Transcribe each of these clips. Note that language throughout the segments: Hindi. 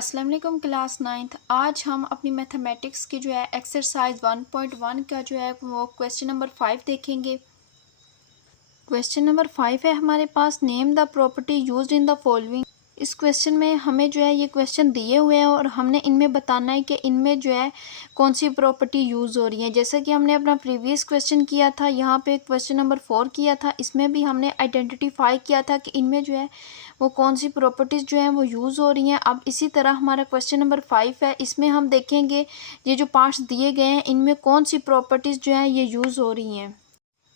अस्सलाम वालेकुम क्लास 9th। आज हम अपनी मैथमेटिक्स की जो है एक्सरसाइज 1.1 का जो है वो क्वेश्चन नंबर 5 देखेंगे। क्वेश्चन नंबर 5 है हमारे पास, name the property used in the following. इस क्वेश्चन में हमें जो है ये क्वेश्चन दिए हुए हैं और हमने इनमें बताना है कि इनमें जो है कौन सी प्रॉपर्टी यूज़ हो रही है। जैसा कि हमने अपना प्रीवियस क्वेश्चन किया था, यहाँ पे क्वेश्चन नंबर 4 किया था, इसमें भी हमने आइडेंटिफाई किया था कि इनमें जो है वो कौन सी प्रॉपर्टीज़ जो हैं वो यूज़ हो रही हैं। अब इसी तरह हमारा क्वेश्चन नंबर 5 है, इसमें हम देखेंगे ये जो पार्ट्स दिए गए हैं इनमें कौन सी प्रॉपर्टीज़ जो हैं ये यूज़ हो रही हैं।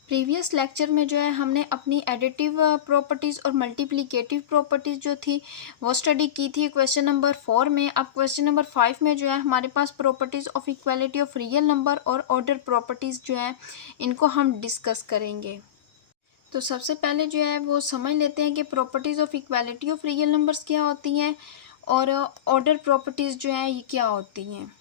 प्रीवियस लेक्चर में जो है हमने अपनी एडिटिव प्रॉपर्टीज़ और मल्टीप्लिकेटिव प्रॉपर्टीज़ जो थी वो स्टडी की थी क्वेश्चन नंबर 4 में। अब क्वेश्चन नंबर 5 में जो है हमारे पास properties of equality of real number और ऑर्डर प्रॉपर्टीज़ जो हैं इनको हम डिस्कस करेंगे। तो सबसे पहले जो है वो समझ लेते हैं कि properties of equality of real numbers क्या होती हैं और ऑर्डर प्रॉपर्टीज़ जो हैं ये क्या होती हैं।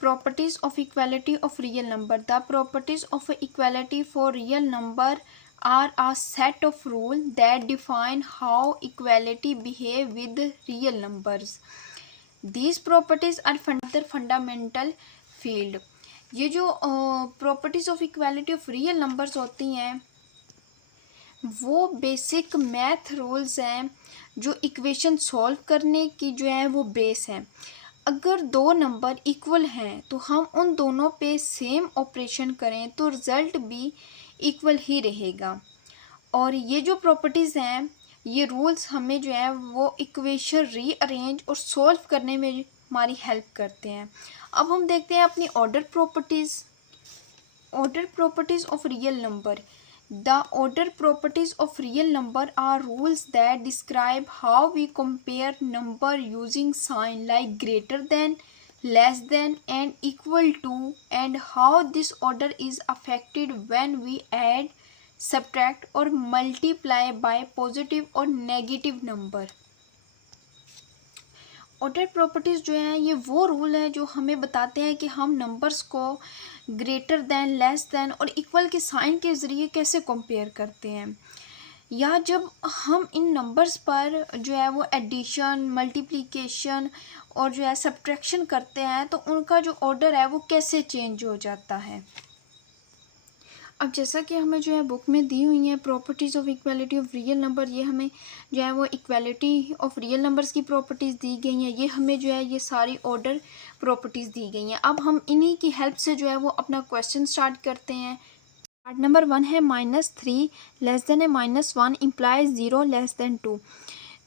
Properties of equality of real number. The properties of equality for real number are a set of rules that define how equality behave with real numbers. These properties are further fundamental field. ये जो properties of equality of real numbers होती हैं वो बेसिक मैथ रूल्स हैं जो इक्वेशन सॉल्व करने की जो है वो बेस है। अगर दो नंबर इक्वल हैं तो हम उन दोनों पे सेम ऑपरेशन करें तो रिज़ल्ट भी इक्वल ही रहेगा। और ये जो प्रॉपर्टीज़ हैं ये रूल्स हमें जो है वो इक्वेशन रीअरेंज और सॉल्व करने में हमारी हेल्प करते हैं। अब हम देखते हैं अपनी order properties of real number. The order properties of real number are rules that describe how we compare number using sign like greater than, less than and equal to, and how this order is affected when we add, subtract or multiply by positive or negative number। Order properties जो हैं ये वो रूल हैं जो हमें बताते हैं कि हम नंबर्स को ग्रेटर दैन, लेस दैन और इक्वल के साइन के ज़रिए कैसे कंपेयर करते हैं, या जब हम इन नंबर्स पर जो है वो एडिशन, मल्टीप्लिकेशन और जो है सब्ट्रैक्शन करते हैं तो उनका जो ऑर्डर है वो कैसे चेंज हो जाता है। अब जैसा कि हमें जो है बुक में दी हुई हैं properties of equality of real number, ये हमें जो है वो इक्वालिटी ऑफ रियल नंबर्स की प्रॉपर्टीज़ दी गई हैं, ये हमें जो है ये सारी ऑर्डर प्रॉपर्टीज़ दी गई हैं। अब हम इन्हीं की हेल्प से जो है वो अपना क्वेश्चन स्टार्ट करते हैं। पार्ट नंबर 1 है -3 लेस देन ए -1 इम्प्लाइज 0 लेस देन 2।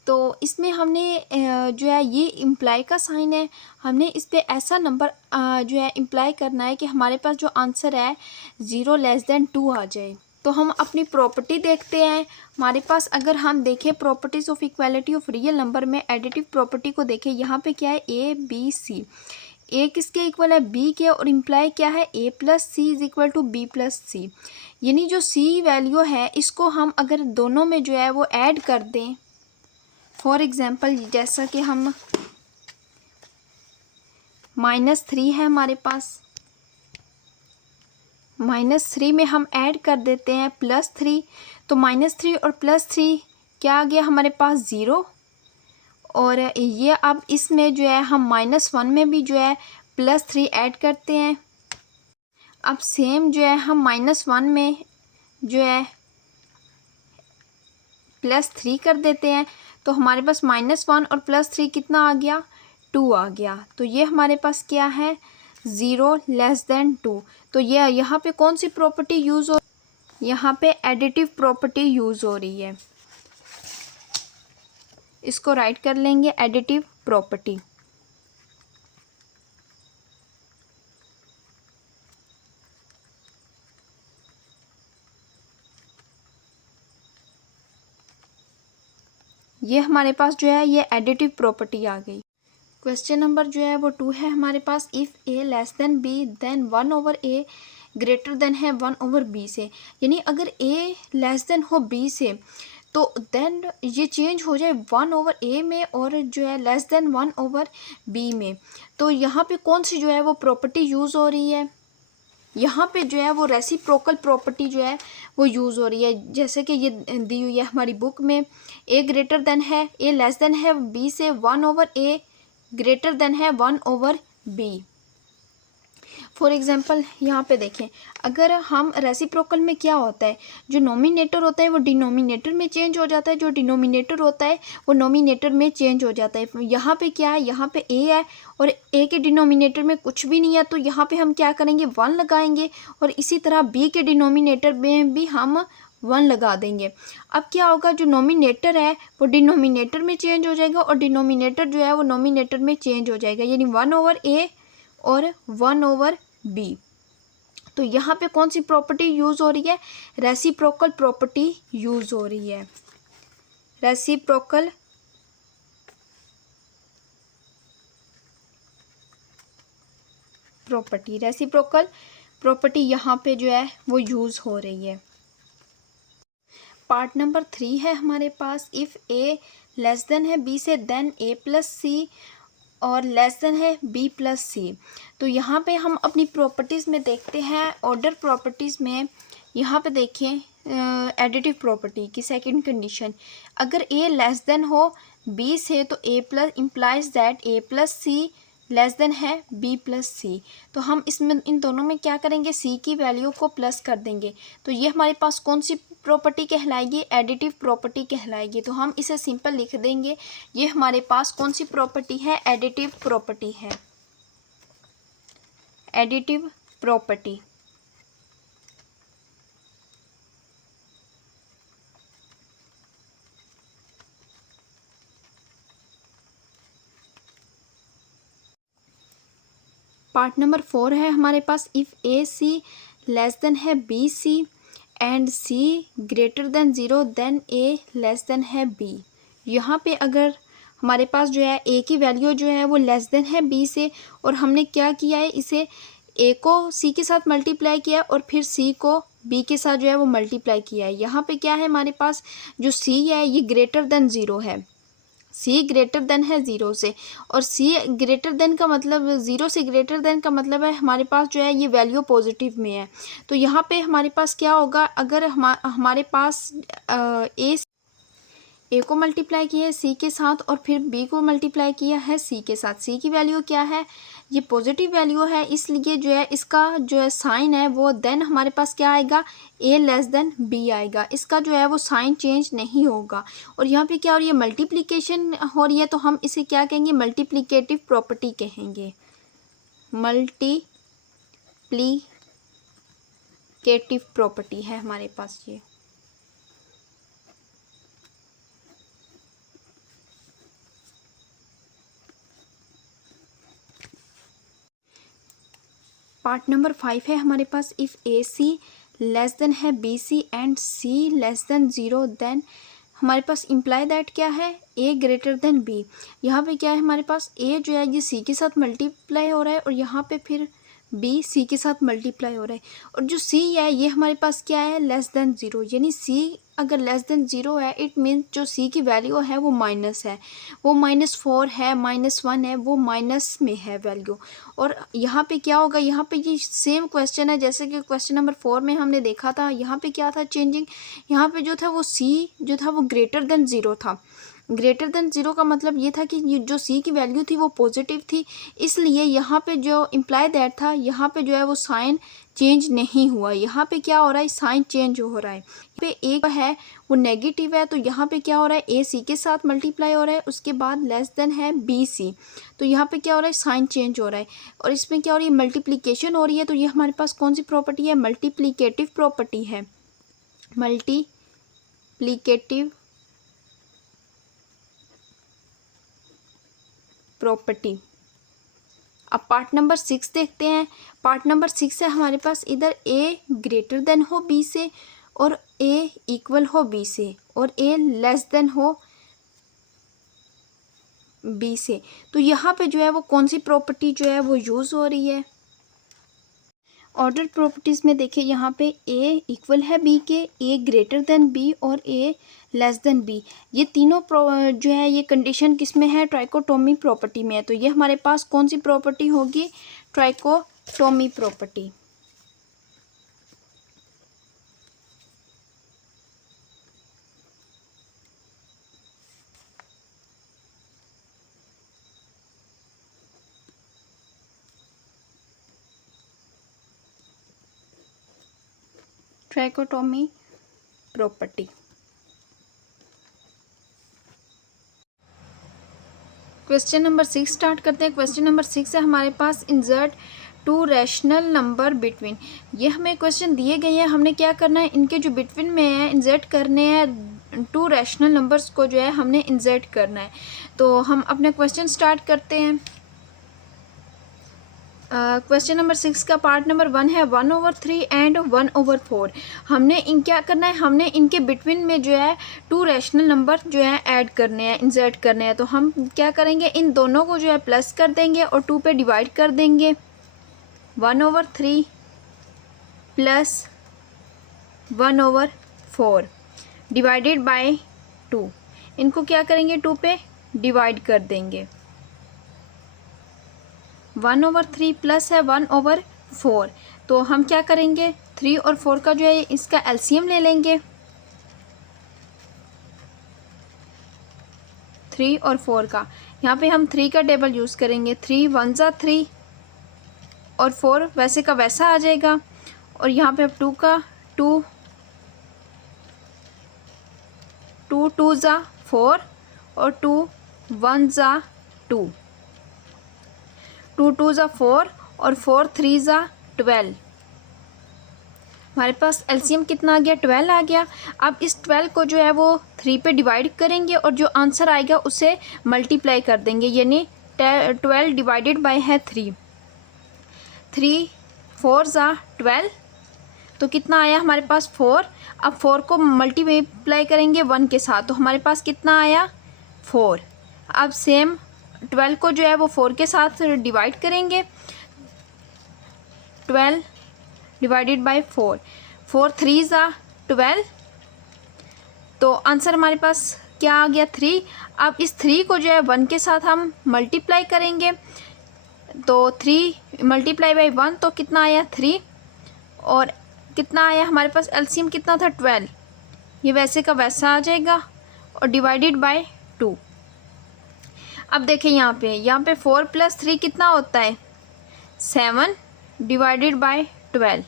तो इसमें हमने जो है ये इम्प्लाई का साइन है, हमने इस पर ऐसा नंबर जो है इम्प्लाई करना है कि हमारे पास जो आंसर है 0 लेस देन 2 आ जाए। तो हम अपनी प्रॉपर्टी देखते हैं। हमारे पास अगर हम देखें properties of equality of real number में एडिटिव प्रॉपर्टी को देखें, यहाँ पे क्या है ए बी सी, ए किसके इक्वल है बी के, और इम्प्लाई क्या है a plus c is equal to b plus c. यानी जो सी वैल्यू है इसको हम अगर दोनों में जो है वो ऐड कर दें, फॉर एग्ज़ाम्पल जैसा कि हम -3 है हमारे पास, -3 में हम ऐड कर देते हैं +3, तो -3 और +3 क्या आ गया हमारे पास 0। और ये अब इसमें जो है हम -1 में भी जो है +3 ऐड करते हैं। अब सेम जो है हम -1 में जो है +3 कर देते हैं, तो हमारे पास -1 और +3 कितना आ गया 2 आ गया। तो ये हमारे पास क्या है 0 लेस देन 2। तो ये यहाँ पे कौन सी प्रॉपर्टी यूज़ हो, यहाँ पे एडिटिव प्रॉपर्टी यूज़ हो रही है। इसको राइट कर लेंगे एडिटिव प्रॉपर्टी। ये हमारे पास जो है ये एडिटिव प्रॉपर्टी आ गई। क्वेश्चन नंबर जो है वो 2 है हमारे पास, if a less than b then 1/a greater than है 1/b से। यानी अगर ए लेस देन हो बी से तो देन ये चेंज हो जाए 1/a में और जो है लेस देन 1/b में। तो यहाँ पे कौन सी जो है वो प्रॉपर्टी यूज़ हो रही है, यहाँ पे जो है वो रेसिप्रोकल प्रॉपर्टी जो है वो यूज़ हो रही है। जैसे कि ये दी हुई है हमारी बुक में, ए ग्रेटर देन है, ए लेस देन है बी से 1/a ग्रेटर देन है 1/b। फॉर एग्जांपल यहाँ पे देखें, अगर हम रेसिप्रोकल में क्या होता है, जो नोमिनेटर होता है वो डिनोमिनेटर में चेंज हो जाता है, जो डिनोमिनेटर होता है वो नोमिनेटर में चेंज हो जाता है। यहाँ पे क्या है, यहाँ पे ए है और ए के डिनोमिनेटर में कुछ भी नहीं है, तो यहाँ पे हम क्या करेंगे, 1 लगाएंगे, और इसी तरह बी के डिनोमिनेटर में भी हम 1 लगा देंगे। अब क्या होगा, जो नोमिनेटर है वो डिनोमिनेटर में चेंज हो जाएगा और डिनोमिनेटर जो है वो नोमिनेटर में चेंज हो जाएगा, यानी 1/a और 1/b। तो यहाँ पे कौन सी प्रॉपर्टी यूज़ हो रही है, रेसिप्रोकल प्रॉपर्टी यूज़ हो रही है। रेसिप्रोकल प्रॉपर्टी, रेसिप्रोकल प्रॉपर्टी यहाँ पे जो है वो यूज़ हो रही है। पार्ट नंबर 3 है हमारे पास, इफ़ ए लेस देन है बी से देन ए प्लस सी और लेस देन है बी प्लस सी। तो यहाँ पे हम अपनी प्रॉपर्टीज़ में देखते हैं, ऑर्डर प्रॉपर्टीज़ में यहाँ पे देखें एडिटिव प्रॉपर्टी की सेकंड कंडीशन, अगर ए लेस देन हो बी से तो a plus implies that a plus c less than है बी प्लस सी। तो हम इसमें इन दोनों में क्या करेंगे, सी की वैल्यू को प्लस कर देंगे। तो ये हमारे पास कौन सी प्रॉपर्टी कहलाएगी, एडिटिव प्रॉपर्टी कहलाएगी। तो हम इसे सिंपल लिख देंगे, ये हमारे पास कौन सी प्रॉपर्टी है, एडिटिव प्रॉपर्टी है, एडिटिव प्रॉपर्टी। पार्ट नंबर 4 है हमारे पास, if a c less than है b c and c greater than 0 then a less than है बी। यहाँ पे अगर हमारे पास जो है ए की वैल्यू जो है वो लेस देन है बी से, और हमने क्या किया है, इसे ए को सी के साथ मल्टीप्लाई किया है और फिर सी को बी के साथ जो है वो मल्टीप्लाई किया है। यहाँ पे क्या है हमारे पास, जो सी है ये ग्रेटर देन 0 है, सी ग्रेटर देन है 0 से, और सी ग्रेटर देन का मतलब 0 से ग्रेटर देन का मतलब है हमारे पास जो है ये वैल्यू पॉजिटिव में है। तो यहाँ पे हमारे पास क्या होगा, अगर हमारे पास ए को मल्टीप्लाई किया है सी के साथ और फिर बी को मल्टीप्लाई किया है सी के साथ, सी की वैल्यू क्या है, ये पॉजिटिव वैल्यू है, इसलिए जो है इसका जो है साइन है वो देन हमारे पास क्या आएगा, ए लेस देन बी आएगा, इसका जो है वो साइन चेंज नहीं होगा। और यहाँ पे क्या हो रही है, मल्टीप्लिकेशन हो रही है, तो हम इसे क्या कहेंगे, मल्टीप्लिकेटिव प्रॉपर्टी कहेंगे, मल्टीप्लिकेटिव प्रॉपर्टी है हमारे पास ये। पार्ट नंबर 5 है हमारे पास, if a c less than है b c and c less than 0 then हमारे पास इम्प्लाई दैट क्या है, ए ग्रेटर देन बी। यहाँ पे क्या है हमारे पास, ए जो है ये सी के साथ मल्टीप्लाई हो रहा है और यहाँ पे फिर बी सी के साथ मल्टीप्लाई हो रहा है, और जो सी है ये हमारे पास क्या है, लेस देन 0, यानी सी अगर लेस देन 0 है इट मीन्स जो सी की वैल्यू है वो माइनस है, वो -4 है, -1 है, वो माइनस में है वैल्यू। और यहाँ पे क्या होगा, यहाँ पे ये सेम क्वेश्चन है जैसे कि क्वेश्चन नंबर 4 में हमने देखा था। यहाँ पे क्या था चेंजिंग, यहाँ पे जो था वो सी जो था वो ग्रेटर देन 0 था। ग्रेटर देन 0 का मतलब ये था कि ये जो सी की वैल्यू थी वो पॉजिटिव थी, इसलिए यहाँ पे जो इम्प्लाई दैट था, यहाँ पे जो है वो साइन चेंज नहीं हुआ। यहाँ पे क्या हो रहा है, साइन चेंज हो रहा है। पे ए है वो नेगेटिव है, तो यहाँ पे क्या हो रहा है, ए सी के साथ मल्टीप्लाई हो रहा है, उसके बाद लेस देन है बी सी, तो यहाँ पे क्या हो रहा है, साइन चेंज हो रहा है। और इसमें क्या हो रही है, मल्टीप्लिकेशन हो रही है, तो ये हमारे पास कौन सी प्रॉपर्टी है, मल्टीप्लिकेटिव प्रॉपर्टी है, मल्टीप्लिकेटिव प्रॉपर्टी। अब पार्ट नंबर 6 देखते हैं। पार्ट नंबर 6 है हमारे पास, इधर ए ग्रेटर देन हो बी से और ए इक्वल हो बी से और ए लेस देन हो बी से। तो यहाँ पे जो है वो कौन सी प्रॉपर्टी जो है वो यूज़ हो रही है, ऑर्डर प्रॉपर्टीज़ में देखिए, यहाँ पे ए इक्वल है बी के, ए ग्रेटर देन बी और ए लेस देन बी, ये तीनों जो है ये कंडीशन किस में है, ट्राइकोटोमी प्रॉपर्टी में है। तो ये हमारे पास कौन सी प्रॉपर्टी होगी, trichotomy property. Trichotomy property. Question number 6 start करते हैं। क्वेश्चन नंबर 6 है हमारे पास, insert two rational number between. ये हमें क्वेश्चन दिए गए हैं, हमने क्या करना है, इनके जो बिटवीन में है इंसर्ट करने हैं, टू रैशनल नंबर्स को जो है हमने इंसर्ट करना है। तो हम अपना क्वेश्चन स्टार्ट करते हैं। क्वेश्चन नंबर 6 का पार्ट नंबर 1 है 1/3 एंड 1/4। हमने इन क्या करना है, हमने इनके बिटवीन में जो है टू रैशनल नंबर जो है ऐड करने हैं, इंसर्ट करने हैं। तो हम क्या करेंगे, इन दोनों को जो है प्लस कर देंगे और 2 पे डिवाइड कर देंगे। 1/3 प्लस 1/4 डिवाइडेड बाय 2। इनको क्या करेंगे, 2 पे डिवाइड कर देंगे। 1/3 प्लस है 1/4। तो हम क्या करेंगे, 3 और 4 का जो है इसका एलसीएम ले लेंगे। 3 और 4 का, यहाँ पे हम 3 का टेबल यूज़ करेंगे। 3 1 ज़ा 3 और 4 वैसे का वैसा आ जाएगा। और यहाँ पे अब 2 का 2 2 ज़ा 4 और 2 1 ज़ा 2 2 ज़ा 4 और 4 3 ज़ा 12। हमारे पास एलसीएम कितना आ गया, 12 आ गया। अब इस 12 को जो है वो 3 पे डिवाइड करेंगे और जो आंसर आएगा उसे मल्टीप्लाई कर देंगे, यानी 12 डिवाइडेड बाय है 3। 3 4 ज़ा 12, तो कितना आया हमारे पास 4। अब 4 को मल्टीप्लाई करेंगे 1 के साथ, तो हमारे पास कितना आया 4। अब सेम 12 को जो है वो 4 के साथ डिवाइड करेंगे। 12 डिवाइडेड बाय 4, 4 3 ज़ा 12, तो आंसर हमारे पास क्या आ गया 3। अब इस 3 को जो है 1 के साथ हम मल्टीप्लाई करेंगे, तो 3 मल्टीप्लाई बाय 1 तो कितना आया 3। और कितना आया हमारे पास, एलसीएम कितना था 12, ये वैसे का वैसा आ जाएगा और डिवाइडेड बाय 2। अब देखें यहाँ पे 4 + 3 कितना होता है 7 डिवाइडेड बाय 12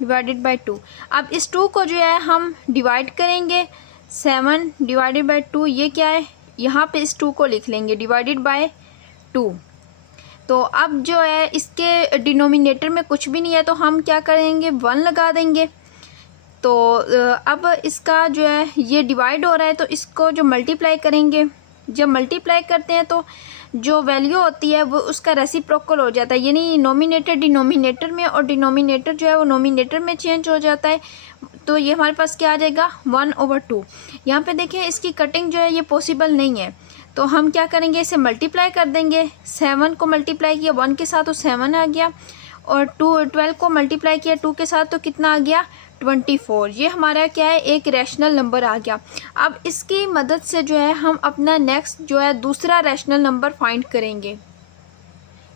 डिवाइडेड बाय 2। अब इस 2 को जो है हम डिवाइड करेंगे। 7 डिवाइडेड बाय 2 ये क्या है, यहाँ पे इस 2 को लिख लेंगे डिवाइडेड बाय 2। तो अब जो है इसके डिनोमिनेटर में कुछ भी नहीं है, तो हम क्या करेंगे 1 लगा देंगे। तो अब इसका जो है ये डिवाइड हो रहा है, तो इसको जो मल्टीप्लाई करेंगे, जब मल्टीप्लाई करते हैं तो जो वैल्यू होती है वो उसका रेसिप्रोकल हो जाता है, यानी नोमिनेटर डिनोमिनेटर में और डिनोमिनेटर जो है वो नोमिनेटर में चेंज हो जाता है। तो ये हमारे पास क्या आ जाएगा 1/2। यहाँ पे देखें इसकी कटिंग जो है ये पॉसिबल नहीं है, तो हम क्या करेंगे, इसे मल्टीप्लाई कर देंगे। 7 को मल्टीप्लाई किया 1 के साथ तो 7 आ गया, और 12 को मल्टीप्लाई किया 2 के साथ तो कितना आ गया 24। ये हमारा क्या है, एक रैशनल नंबर आ गया। अब इसकी मदद से जो है हम अपना नेक्स्ट जो है दूसरा रैशनल नंबर फाइंड करेंगे।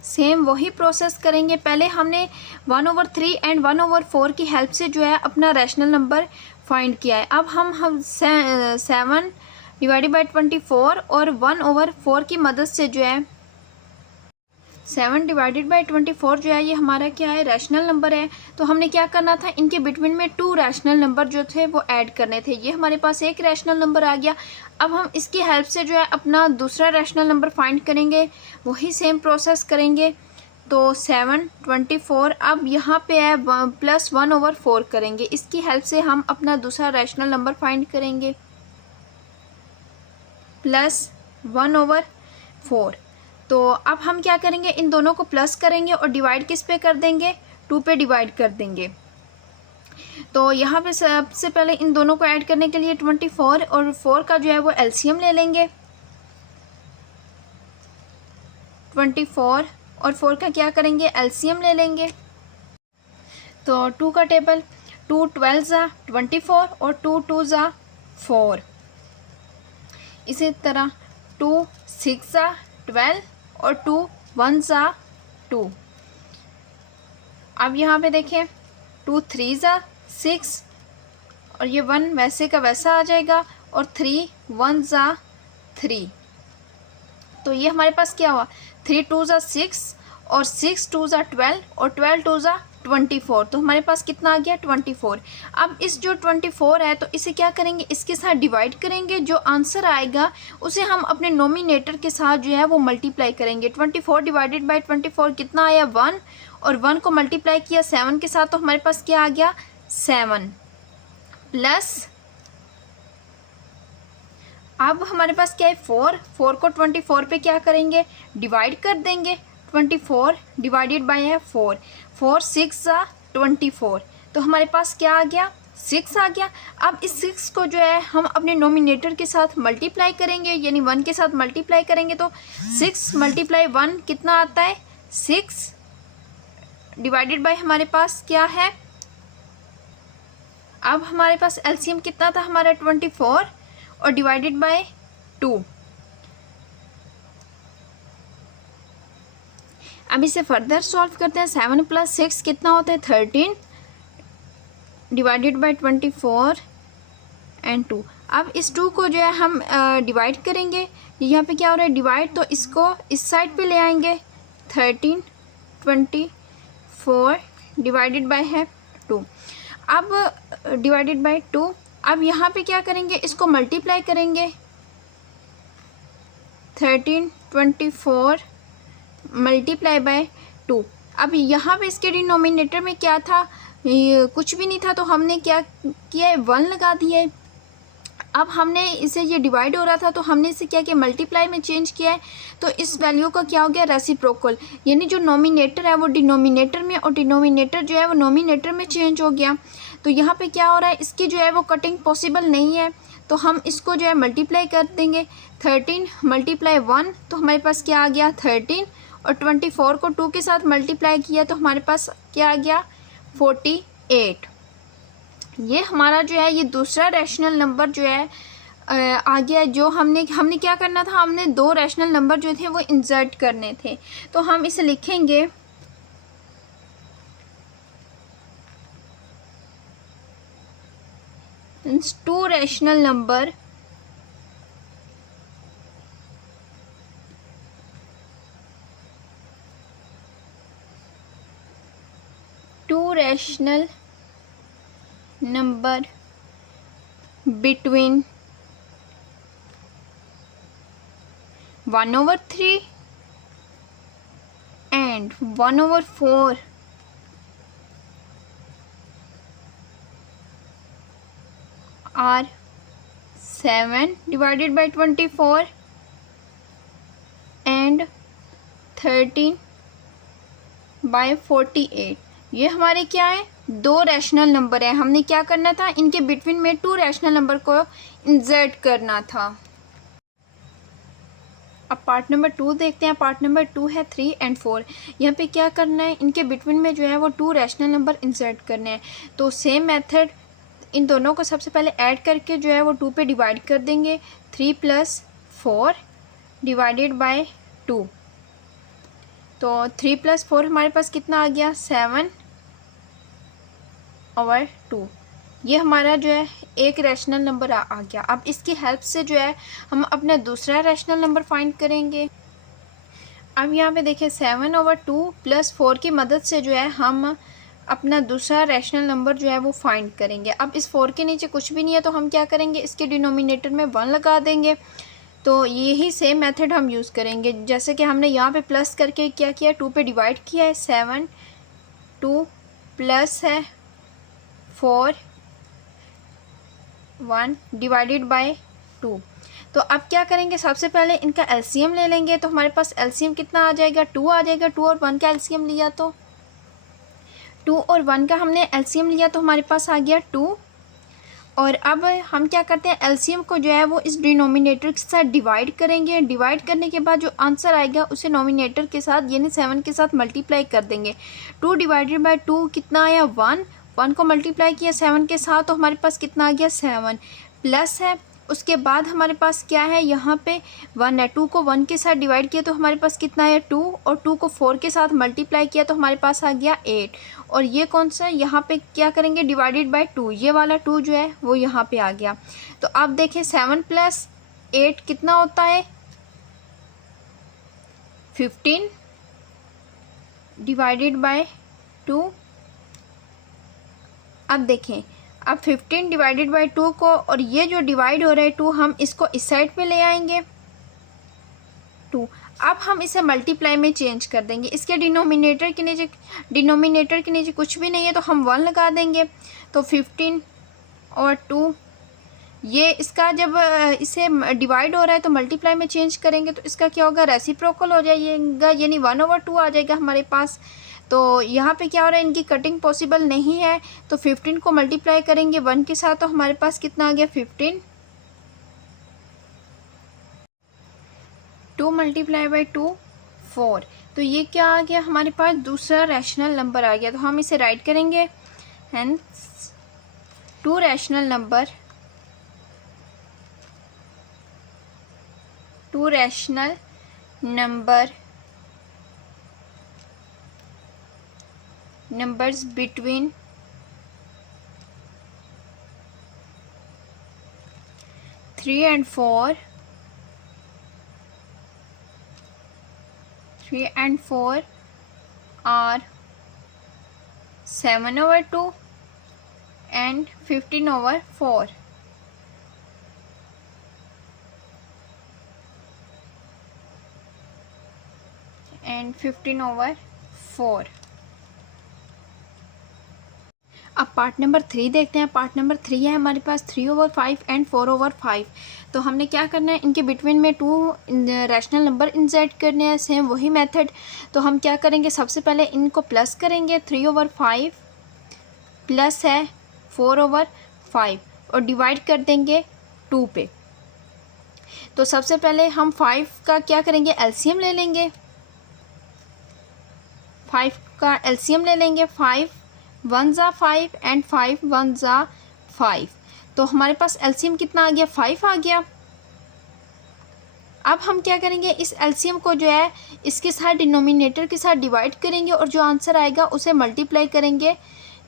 सेम वही प्रोसेस करेंगे, पहले हमने 1/3 एंड 1/4 की हेल्प से जो है अपना रैशनल नंबर फाइंड किया है। अब हम 7 डिवाइडेड बाई 24 और 1/4 की मदद से जो है 7 डिवाइडेड बाई 24 जो है ये हमारा क्या है, रैशनल नंबर है। तो हमने क्या करना था, इनके बिटवीन में 2 रैशनल नंबर जो थे वो ऐड करने थे। ये हमारे पास एक रैशनल नंबर आ गया। अब हम इसकी हेल्प से जो है अपना दूसरा रैशनल नंबर फाइंड करेंगे, वही सेम प्रोसेस करेंगे। तो 7 24, अब यहाँ पे है प्लस 1/4 करेंगे, इसकी हेल्प से हम अपना दूसरा रैशनल नंबर फाइंड करेंगे, प्लस 1/4। तो अब हम क्या करेंगे, इन दोनों को प्लस करेंगे और डिवाइड किस पे कर देंगे, 2 पे डिवाइड कर देंगे। तो यहाँ पे सबसे पहले इन दोनों को ऐड करने के लिए 24 और 4 का जो है वो एलसीएम ले लेंगे। 24 और 4 का क्या करेंगे, एलसीएम ले लेंगे। तो 2 का टेबल, 2 12 ज़ा 24 और 2 2 ज़ा 4। इसी तरह 2 6 ज़ा 12 और 2 1 ज़ा 2। अब यहाँ पे देखें 2 3 ज़ा 6 और ये 1 वैसे का वैसा आ जाएगा, और 3 1 ज़ा 3। तो ये हमारे पास क्या हुआ, 3 2 ज़ा 6 और 6 2 ज़ा 12 और 12 2 ज़ा 24। तो हमारे पास कितना आ गया 24। अब इस जो 24 है तो इसे क्या करेंगे, इसके साथ डिवाइड करेंगे, जो आंसर आएगा उसे हम अपने नोमिनेटर के साथ जो है वो मल्टीप्लाई करेंगे। 24 डिवाइडेड बाई 24 कितना आया 1, और 1 को मल्टीप्लाई किया 7 के साथ तो हमारे पास क्या आ गया 7 प्लस, अब हमारे पास क्या है 4 को 24 पे क्या करेंगे डिवाइड कर देंगे। 24 डिवाइडेड बाय है 4 6 ज़ा 24, तो हमारे पास क्या आ गया 6 आ गया। अब इस 6 को जो है हम अपने नोमिनेटर के साथ मल्टीप्लाई करेंगे, यानी 1 के साथ मल्टीप्लाई करेंगे तो 6 मल्टीप्लाई 1 कितना आता है 6, डिवाइडेड बाय हमारे पास क्या है, अब हमारे पास एलसीएम कितना था हमारा 24 और डिवाइडेड बाय 2। अब इसे फर्दर सॉल्व करते हैं। 7 + 6 कितना होता है 13, डिवाइडेड बाय 24 एंड 2। अब इस 2 को जो है हम डिवाइड करेंगे, यहाँ पे क्या हो रहा है डिवाइड, तो इसको इस साइड पे ले आएंगे। 13 24 डिवाइडेड बाय है 2, अब डिवाइडेड बाय 2। अब यहाँ पे क्या करेंगे इसको मल्टीप्लाई करेंगे। 13 24 मल्टीप्लाई बाय 2। अब यहाँ पे इसके डिनोमिनेटर में क्या था, ये कुछ भी नहीं था, तो हमने क्या किया है 1 लगा दिया है। अब हमने इसे, ये डिवाइड हो रहा था तो हमने इसे क्या किया मल्टीप्लाई में चेंज किया है, तो इस वैल्यू का क्या हो गया रेसिप्रोकल, यानी जो नोमिनेटर है वो डिनोमिनेटर में और डिनोमिनेटर जो है वो नोमिनेटर में चेंज हो गया। तो यहाँ पे क्या हो रहा है, इसकी जो है वो कटिंग पॉसिबल नहीं है, तो हम इसको जो है मल्टीप्लाई कर देंगे। 13 मल्टीप्लाई 1 तो हमारे पास क्या आ गया 13, और 24 को 2 के साथ मल्टीप्लाई किया तो हमारे पास क्या आ गया 48। ये हमारा जो है ये दूसरा रैशनल नंबर जो है आ गया। जो हमने क्या करना था, हमने 2 रैशनल नंबर जो थे वो इंसर्ट करने थे, तो हम इसे लिखेंगे 2 rational number between 1/3 and 1/4 are 7 divided by 24 and 13 by 48। ये हमारे क्या है 2 रैशनल नंबर है। हमने क्या करना था, इनके बिटवीन में 2 रैशनल नंबर को इंसर्ट करना था। अब पार्ट नंबर 2 देखते हैं। पार्ट नंबर 2 है 3 and 4। यहाँ पे क्या करना है, इनके बिटवीन में जो है वो 2 रैशनल नंबर इंसर्ट करने हैं। तो सेम मेथड, इन दोनों को सबसे पहले ऐड करके जो है वो 2 पे डिवाइड कर देंगे। 3 + 4 डिवाइडेड बाय 2, तो 3 + 4 हमारे पास कितना आ गया 7/2। ये हमारा जो है एक रैशनल नंबर आ गया। अब इसकी हेल्प से जो है हम अपना दूसरा रैशनल नंबर फाइंड करेंगे। अब यहाँ पे देखिए 7/2 + 4 की मदद से जो है हम अपना दूसरा रैशनल नंबर जो है वो फाइंड करेंगे। अब इस 4 के नीचे कुछ भी नहीं है तो हम क्या करेंगे, इसके डिनोमिनेटर में 1 लगा देंगे। तो यही सेम मेथड हम यूज़ करेंगे, जैसे कि हमने यहाँ पे प्लस करके क्या किया 2 पे डिवाइड किया है। 7 2 प्लस है 4 1 डिवाइडेड बाय 2। तो अब क्या करेंगे, सबसे पहले इनका एलसीएम ले लेंगे। तो हमारे पास एलसीएम कितना आ जाएगा 2 आ जाएगा। 2 और 1 का एलसीएम लिया तो 2 और 1 का हमने एलसीएम लिया तो हमारे पास आ गया 2। और अब हम क्या करते हैं, एलसीएम को जो है वो इस डिनोमिनेटर के साथ डिवाइड करेंगे। डिवाइड करने के बाद जो आंसर आएगा उसे नोमिनेटर के साथ यानी 7 के साथ मल्टीप्लाई कर देंगे। 2 डिवाइडेड बाय 2 कितना आया 1, 1 को मल्टीप्लाई किया 7 के साथ तो हमारे पास कितना आ गया 7 प्लस है। उसके बाद हमारे पास क्या है, यहाँ पे 1 है। 2 को 1 के साथ डिवाइड किया तो हमारे पास कितना है 2, और 2 को 4 के साथ मल्टीप्लाई किया तो हमारे पास आ गया 8। और ये कौन सा है, यहाँ पे क्या करेंगे डिवाइडेड बाय 2, ये वाला 2 जो है वो यहाँ पे आ गया। तो आप देखें 7 + 8 कितना होता है 15 डिवाइडेड बाय 2 अब देखें, अब 15 डिवाइडेड बाई 2 को, और ये जो डिवाइड हो रहा है 2, हम इसको इस साइड पे ले आएंगे 2। अब हम इसे मल्टीप्लाई में चेंज कर देंगे। इसके डिनोमिनेटर के नीचे कुछ भी नहीं है तो हम 1 लगा देंगे। तो 15 और 2, ये इसका जब इसे डिवाइड हो रहा है तो मल्टीप्लाई में चेंज करेंगे तो इसका क्या होगा, रेसिप्रोकल हो जाएगा, यानी 1/2 आ जाएगा हमारे पास। तो यहाँ पे क्या हो रहा है, इनकी कटिंग पॉसिबल नहीं है, तो 15 को मल्टीप्लाई करेंगे 1 के साथ तो हमारे पास कितना आ गया 15। 2 मल्टीप्लाई बाई 2 4। तो ये क्या आ गया हमारे पास, दूसरा रैशनल नंबर आ गया। तो हम इसे राइट करेंगे, hence 2 rational number, 2 rational numbers between 3 and 4 are 7/2 and 15/4. and 15/4। अब पार्ट नंबर 3 देखते हैं। पार्ट नंबर 3 है हमारे पास 3/5 एंड 4/5। तो हमने क्या करना है, इनके बिटवीन में 2 रैशनल नंबर इंसर्ट करने हैं, सेम वही मेथड। तो हम क्या करेंगे, सबसे पहले इनको प्लस करेंगे, 3/5 प्लस है 4/5 और डिवाइड कर देंगे 2 पे। तो सबसे पहले हम 5 का क्या करेंगे, एलसीएम ले लेंगे, 5 का एलसीएम ले लेंगे। 5 1 ज़ा 5 एंड 5 1 ज़ा 5। तो हमारे पास एलसीएम कितना आ गया, 5 आ गया। अब हम क्या करेंगे, इस एलसीएम को जो है इसके साथ डिनोमिनेटर के साथ डिवाइड करेंगे और जो आंसर आएगा उसे मल्टीप्लाई करेंगे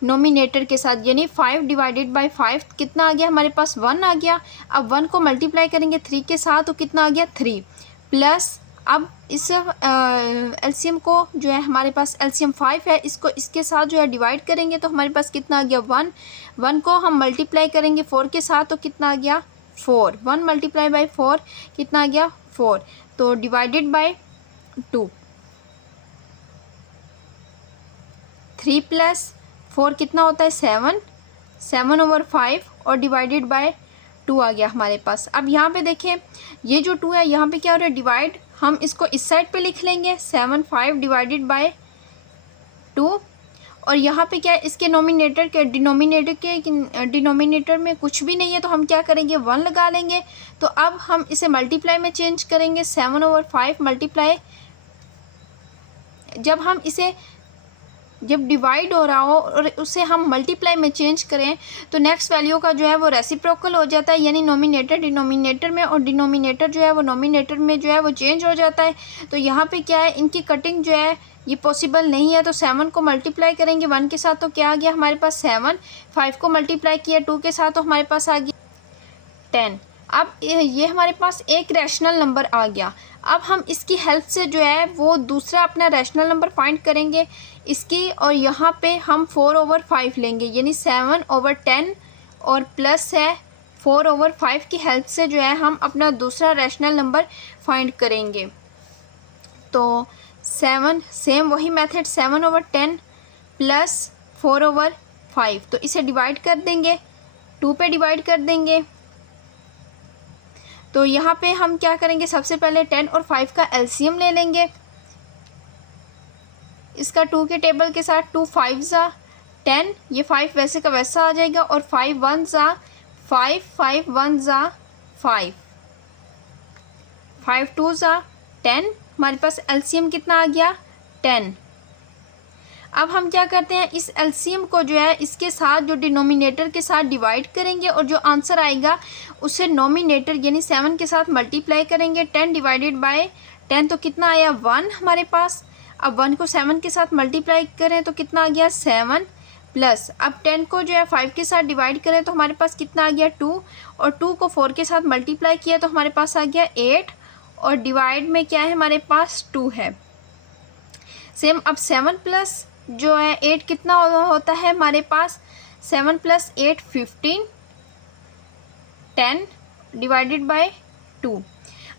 नोमिनेटर के साथ, यानी 5 डिवाइडेड बाई 5 कितना आ गया हमारे पास, 1 आ गया। अब 1 को मल्टीप्लाई करेंगे 3 के साथ तो कितना आ गया, 3 प्लस, अब इस एलसीएम को जो है हमारे पास एलसीएम 5 है, इसको इसके साथ जो है डिवाइड करेंगे तो हमारे पास कितना आ गया, 1। 1 को हम मल्टीप्लाई करेंगे 4 के साथ तो कितना आ गया, 4। 1 मल्टीप्लाई बाई 4 कितना आ गया, 4। तो डिवाइडेड बाई 2, 3 प्लस 4 कितना होता है, 7। 7/5 और डिवाइडेड बाय 2 आ गया हमारे पास। अब यहाँ पे देखें, ये जो 2 है यहाँ पे क्या हो रहा है, डिवाइड, हम इसको इस साइड पे लिख लेंगे 7/5 डिवाइडेड बाय 2। और यहाँ पे क्या है, इसके डिनोमिनेटर में कुछ भी नहीं है तो हम क्या करेंगे, 1 लगा लेंगे। तो अब हम इसे मल्टीप्लाई में चेंज करेंगे, 7/5 मल्टीप्लाई, जब डिवाइड हो रहा हो और उसे हम मल्टीप्लाई में चेंज करें तो नेक्स्ट वैल्यू का जो है वो रेसिप्रोकल हो जाता है, यानी नोमिनेटर डिनोमिनेटर में और डिनोमिनेटर जो है वो नोमिनेटर में जो है वो चेंज हो जाता है। तो यहाँ पे क्या है, इनकी कटिंग जो है ये पॉसिबल नहीं है। तो 7 को मल्टीप्लाई करेंगे 1 के साथ तो क्या आ गया हमारे पास, 7। 5 को मल्टीप्लाई किया 2 के साथ तो हमारे पास आ गया 10। अब ये हमारे पास एक रैशनल नंबर आ गया। अब हम इसकी हेल्प से जो है वो दूसरा अपना रैशनल नंबर फाइंड करेंगे इसकी, और यहाँ पे हम 4/5 लेंगे, यानी 7/10 और प्लस है 4/5 की हेल्प से जो है हम अपना दूसरा रैशनल नंबर फाइंड करेंगे। तो 7, सेम वही मेथड, 7/10 प्लस 4/5, तो इसे डिवाइड कर देंगे, 2 पे डिवाइड कर देंगे। तो यहाँ पे हम क्या करेंगे, सबसे पहले 10 और 5 का एलसीएम ले लेंगे, इसका 2 के टेबल के साथ। 2 5 ज़ा 10, ये 5 वैसे का वैसा आ जाएगा, और 5 1 ज़ा 5, 5 1 ज़ा 5, 5 2 ज़ा 10, हमारे पास एलसीएम कितना आ गया, 10। अब हम क्या करते हैं, इस एलसीएम को जो है इसके साथ जो डिनोमिनेटर के साथ डिवाइड करेंगे और जो आंसर आएगा उसे नोमिनेटर यानी 7 के साथ मल्टीप्लाई करेंगे। 10 डिवाइडेड बाय 10 तो कितना आया, 1 हमारे पास। अब 1 को 7 के साथ मल्टीप्लाई करें तो कितना आ गया, 7 प्लस, अब 10 को जो है 5 के साथ डिवाइड करें तो हमारे पास कितना आ गया, 2, और 2 को 4 के साथ मल्टीप्लाई किया तो हमारे पास आ गया 8, और डिवाइड में क्या है हमारे पास 2 है। सेम अब 7 प्लस जो है 8 कितना होता है हमारे पास, 7 + 8 15, 10 डिवाइडेड बाय 2।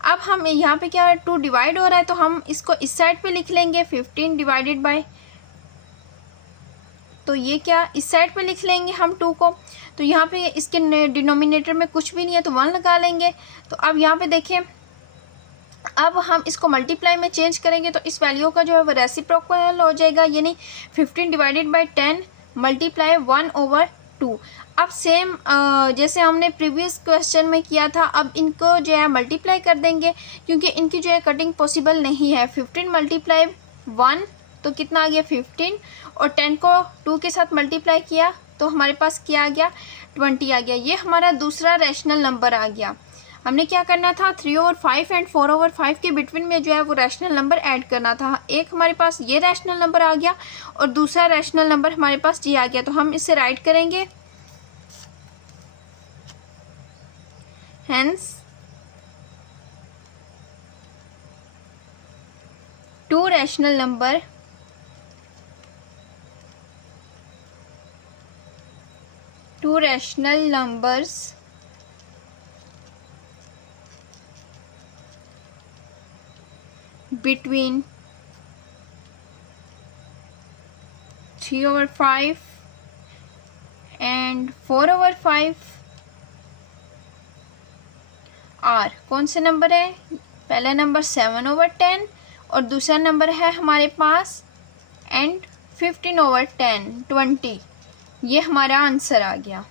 अब हम यहाँ पे क्या है, 2 डिवाइड हो रहा है तो हम इसको इस साइड पे लिख लेंगे 15 डिवाइडेड बाय, तो ये क्या इस साइड पे लिख लेंगे हम 2 को। तो यहाँ पे इसके डिनोमिनेटर में कुछ भी नहीं है तो 1 लगा लेंगे। तो अब यहाँ पे देखें, अब हम इसको मल्टीप्लाई में चेंज करेंगे तो इस वैल्यू का जो है वो रेसिप्रोकल हो जाएगा, यानी 15 डिवाइडेड बाई 10 मल्टीप्लाई 1/2। अब सेम जैसे हमने प्रीवियस क्वेश्चन में किया था, अब इनको जो है मल्टीप्लाई कर देंगे क्योंकि इनकी जो है कटिंग पॉसिबल नहीं है। 15 मल्टीप्लाई 1 तो कितना आ गया 15, और 10 को 2 के साथ मल्टीप्लाई किया तो हमारे पास क्या आ गया 20 आ गया। ये हमारा दूसरा रैशनल नंबर आ गया। हमने क्या करना था, 3/5 एंड 4/5 के बिटवीन में जो है वो रैशनल नंबर ऐड करना था। एक हमारे पास ये रैशनल नंबर आ गया और दूसरा रैशनल नंबर हमारे पास जी आ गया। तो हम इसे राइट करेंगे, hence 2 rational number between 3/5 and 4/5 are कौन से नंबर है, पहला नंबर 7/10 और दूसरा नंबर है हमारे पास एंड 15/10 20। ये हमारा आंसर आ गया।